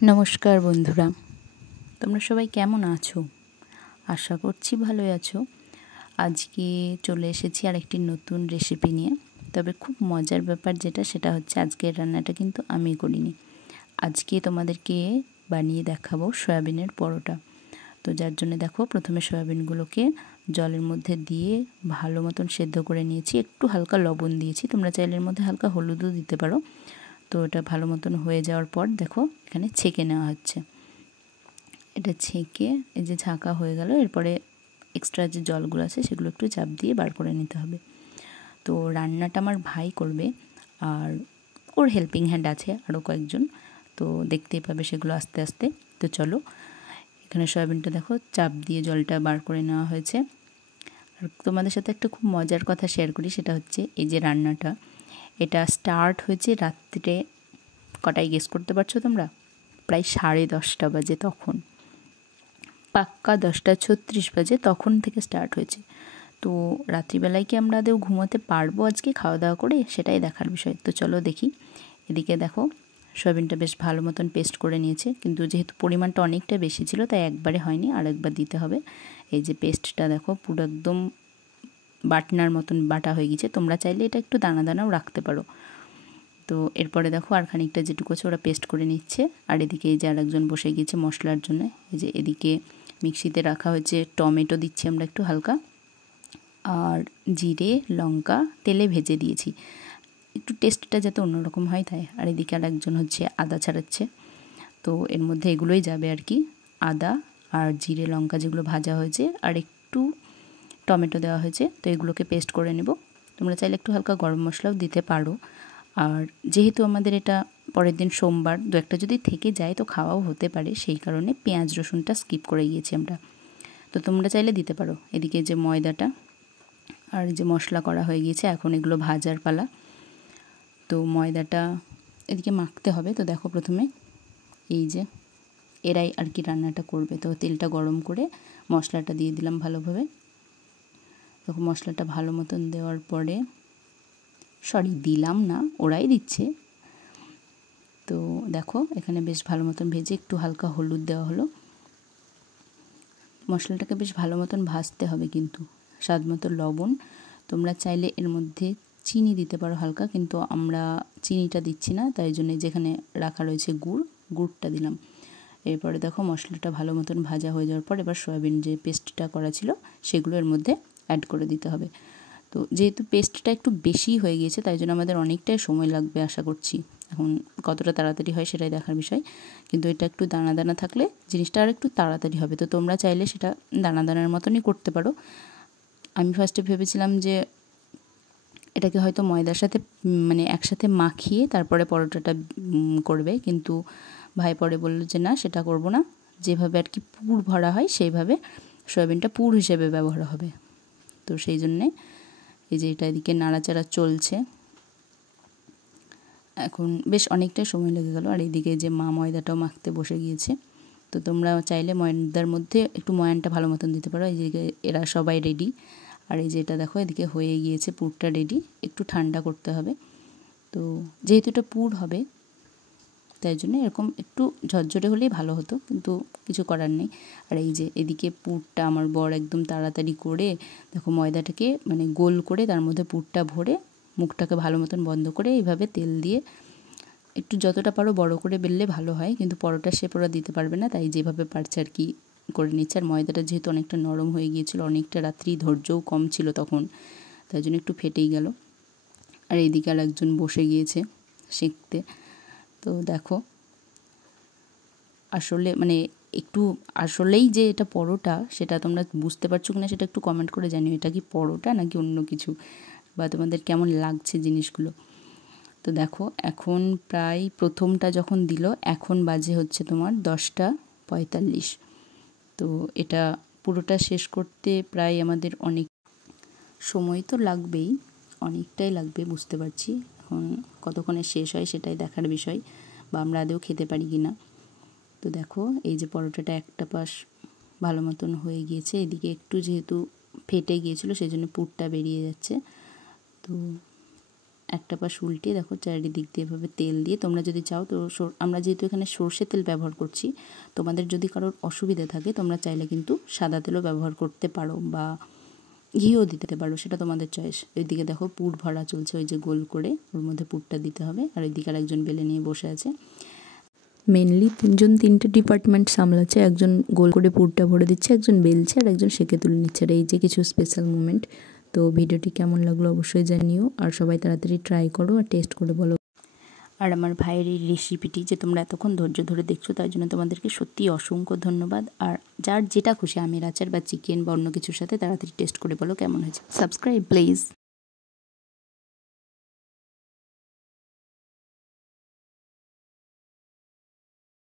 নমস্কার বন্ধুরা, তোমরা সবাই কেমন আছো? আশা করছি ভালোই আছো। আজকে চলে এসেছি আরেকটি নতুন রেসিপি নিয়ে। তবে খুব মজার ব্যাপার সেটা হচ্ছে আজকের রান্নাটা কিন্তু আমি করিনি। আজকে তোমাদেরকে বানিয়ে দেখাবো সয়াবিনের পরোটা। তো যার জন্য দেখো, প্রথমে সয়াবিনগুলোকে জলের মধ্যে দিয়ে ভালো মতন সেদ্ধ করে নিয়েছি। একটু হালকা লবণ দিয়েছি, তোমরা চাইলে এর মধ্যে হালকা হলুদও দিতে পারো। তো এটা ভালো মতন হয়ে যাওয়ার পর দেখো এখানে ছেঁকে নেওয়া হচ্ছে। এটা ছেঁকে এই যে ঝাঁকা হয়ে গেল, এরপরে এক্সট্রা যে জলগুলো আছে সেগুলো একটু চাপ দিয়ে বার করে নিতে হবে। তো রান্নাটা আমার ভাই করবে, আর ওর হেল্পিং হ্যান্ড আছে আরও কয়েকজন, তো দেখতেই পাবে সেগুলো আস্তে আস্তে। তো চলো, এখানে সয়াবিনটা দেখো চাপ দিয়ে জলটা বার করে নেওয়া হয়েছে। আর তোমাদের সাথে একটা খুব মজার কথা শেয়ার করি, সেটা হচ্ছে এই যে রান্নাটা, এটা স্টার্ট হয়েছে রাত্রে কটায় গেস করতে পারছো তোমরা? প্রায় 10:30 বাজে, তখন পাক্কা 10:36 বাজে তখন থেকে স্টার্ট হয়েছে। তো রাত্রিবেলায় কি আমরা আদৌ ঘুমাতে পারবো আজকে খাওয়া দাওয়া করে, সেটাই দেখার বিষয়। তো চলো দেখি। এদিকে দেখো সয়াবিনটা বেশ ভালো মতন পেস্ট করে নিয়েছে, কিন্তু যেহেতু পরিমাণটা অনেকটা বেশি ছিল তাই একবারে হয়নি, আর একবার দিতে হবে। এই যে পেস্টটা দেখো পুরো একদম বাটনার মতন বাটা হয়ে গেছে। তোমরা চাইলে এটা একটু দানা দানাও রাখতে পারো। তো এরপরে দেখো আর খানিকটা যেটুকু আছে ওরা পেস্ট করে নিচ্ছে। আর এদিকে এই যে আরেকজন বসে গিয়েছে মশলার জন্য। এই যে এদিকে মিক্সিতে রাখা হয়েছে টমেটো দিচ্ছি আমরা একটু হালকা, আর জিরে লঙ্কা তেলে ভেজে দিয়েছি, একটু টেস্টটা যাতে অন্যরকম হয় তাই। আর এদিকে আরেকজন হচ্ছে আদা ছাড়াচ্ছে। তো এর মধ্যে এগুলোই যাবে আর কি, আদা আর জিরে লঙ্কা যেগুলো ভাজা হয়েছে, আর একটু টমেটো দেওয়া হয়েছে। তো এগুলোকে পেস্ট করে নেব। তোমরা চাইলে একটু হালকা গরম মশলাও দিতে পারো। আর যেহেতু আমাদের এটা পরের দিন সোমবার, দু একটা যদি থেকে যায় তো খাওয়াও হতে পারে, সেই কারণে পেঁয়াজ রসুনটা স্কিপ করে গিয়েছি আমরা। তো তোমরা চাইলে দিতে পারো। এদিকে যে ময়দাটা আর যে মশলা করা হয়ে গিয়েছে, এখন এগুলো ভাজার পালা। তো ময়দাটা এদিকে মাখতে হবে। তো দেখো প্রথমে এই যে এরাই আর কি রান্নাটা করবে, তো তেলটা গরম করে মশলাটা দিয়ে দিলাম ভালোভাবে। দেখো মশলাটা ভালো মতন দেওয়ার পরে, সরি দিলাম না, ওরাই দিচ্ছে। তো দেখো এখানে বেশ ভালো মতন ভেজে একটু হালকা হলুদ দেওয়া হলো। মশলাটাকে বেশ ভালো মতন ভাজতে হবে, কিন্তু স্বাদ মতো লবণ। তোমরা চাইলে এর মধ্যে চিনি দিতে পারো হালকা, কিন্তু আমরা চিনিটা দিচ্ছি না, তাই জন্য যেখানে রাখা রয়েছে গুড়টা দিলাম। এরপরে দেখো মশলাটা ভালো মতন ভাজা হয়ে যাওয়ার পর এবার সয়াবিন যে পেস্টটা করা ছিল সেগুলো এর মধ্যে অ্যাড করে দিতে হবে। তো যেহেতু পেস্টটা একটু বেশি হয়ে গিয়েছে তাই জন্য আমাদের অনেকটাই সময় লাগবে আশা করছি। এখন কতটা তাড়াতাড়ি হয় সেটাই দেখার বিষয়, কিন্তু এটা একটু দানা দানা থাকলে জিনিসটা আর একটু তাড়াতাড়ি হবে। তো তোমরা চাইলে সেটা দানা দানার মতনই করতে পারো। আমি ফার্স্টে ভেবেছিলাম যে এটাকে হয়তো ময়দার সাথে মানে একসাথে মাখিয়ে তারপরে পরোটাটা করবে, কিন্তু ভাই পরে বলল যে না, সেটা করব না, যেভাবে আর কি পুর ভরা হয় সেইভাবে সয়াবিনটা পুর হিসেবে ব্যবহার হবে। তো সেই জন্যে এই যে এটা এদিকে নাড়াচাড়া চলছে। এখন বেশ অনেকটাই সময় লেগে গেল। আর এইদিকে যে মা ময়দাটাও মাখতে বসে গিয়েছে। তো তোমরা চাইলে ময়দার মধ্যে একটু ময়ানটা ভালো মতন দিতে পারো। এই যে এরা সবাই রেডি। আর এই যে এটা দেখো এদিকে হয়ে গিয়েছে, পুরটা রেডি, একটু ঠান্ডা করতে হবে। তো যেহেতু এটা পুর হবে তাই জন্য এরকম একটু ঝরঝরে হলেই ভালো হতো, কিন্তু কিছু করার নেই। আর এই যে এদিকে পুরটা আমার বর একদম তাড়াতাড়ি করে দেখো ময়দাটাকে মানে গোল করে তার মধ্যে পুরটা ভরে মুখটাকে ভালো মতন বন্ধ করে এইভাবে তেল দিয়ে একটু যতটা পারো বড় করে বেললে ভালো হয়, কিন্তু পরোটা শেপ ওরা দিতে পারবে না, তাই যেভাবে পারছে আর কি করে নিচ্ছে। আর ময়দাটা যেহেতু অনেকটা নরম হয়ে গিয়েছিল, অনেকটা রাত্রি ধৈর্যও কম ছিল তখন, তাই জন্য একটু ফেটেই গেল। আর এইদিকে আর একজন বসে গিয়েছে শিখতে। তো দেখো আসলে মানে একটু আসলেই যে এটা পরোটা সেটা তোমরা বুঝতে পারছো কিনা সেটা একটু কমেন্ট করে জানিও, এটা কি পরোটা নাকি অন্য কিছু, বা তোমাদের কেমন লাগছে জিনিসগুলো। তো দেখো এখন প্রায় প্রথমটা যখন দিল, এখন বাজে হচ্ছে তোমার 10:45। তো এটা পুরোটা শেষ করতে প্রায় আমাদের অনেক সময় তো লাগবেই, অনেকটাই লাগবে বুঝতে পারছি। এখন কতক্ষণে শেষ হয় সেটাই দেখার বিষয়, বা আমরা আদৌ খেতে পারি কি না। তো দেখো এই যে পরোটাটা একটা পাশ ভালো মতন হয়ে গিয়েছে, এদিকে একটু যেহেতু ফেটে গিয়েছিলো সেই জন্য পুরটা বেরিয়ে যাচ্ছে। তো একটা পাশ উল্টে দেখো চারিদিক দিয়ে এভাবে তেল দিয়ে, তোমরা যদি চাও তো আমরা যেহেতু এখানে সর্ষে তেল ব্যবহার করছি, তোমাদের যদি কারোর অসুবিধা থাকে তোমরা চাইলে কিন্তু সাদা তেলও ব্যবহার করতে পারো বা ঘিও দিতে পারো, সেটা তোমাদের চয়েস। ওইদিকে দেখো পুর ভরা চলছে, ওই যে গোল করে ওর মধ্যে পুরটা দিতে হবে, আর ওইদিকে আরেকজন বেলে নিয়ে বসে আছে। মেনলি তিনজন তিনটে ডিপার্টমেন্ট সামলাচ্ছে, একজন গোল করে পুরটা ভরে দিচ্ছে, একজন বেলছে, আর একজন সেঁকে তুলে নিচ্ছে। আর এই যে কিছু স্পেশাল মোমেন্ট। তো ভিডিওটি কেমন লাগলো অবশ্যই জানিও, আর সবাই তাড়াতাড়ি ট্রাই করো আর টেস্ট করে বলো। আর আমার ভাইয়ের এই রেসিপিটি যে তোমরা এতক্ষণ ধৈর্য ধরে দেখছো, তার জন্য তোমাদেরকে সত্যিই অসংখ্য ধন্যবাদ। আর যার যেটা খুশি, আমের আচার বা চিকেন বা অন্য কিছুর সাথে তাড়াতাড়ি টেস্ট করে বলো কেমন হয়েছে। Subscribe please.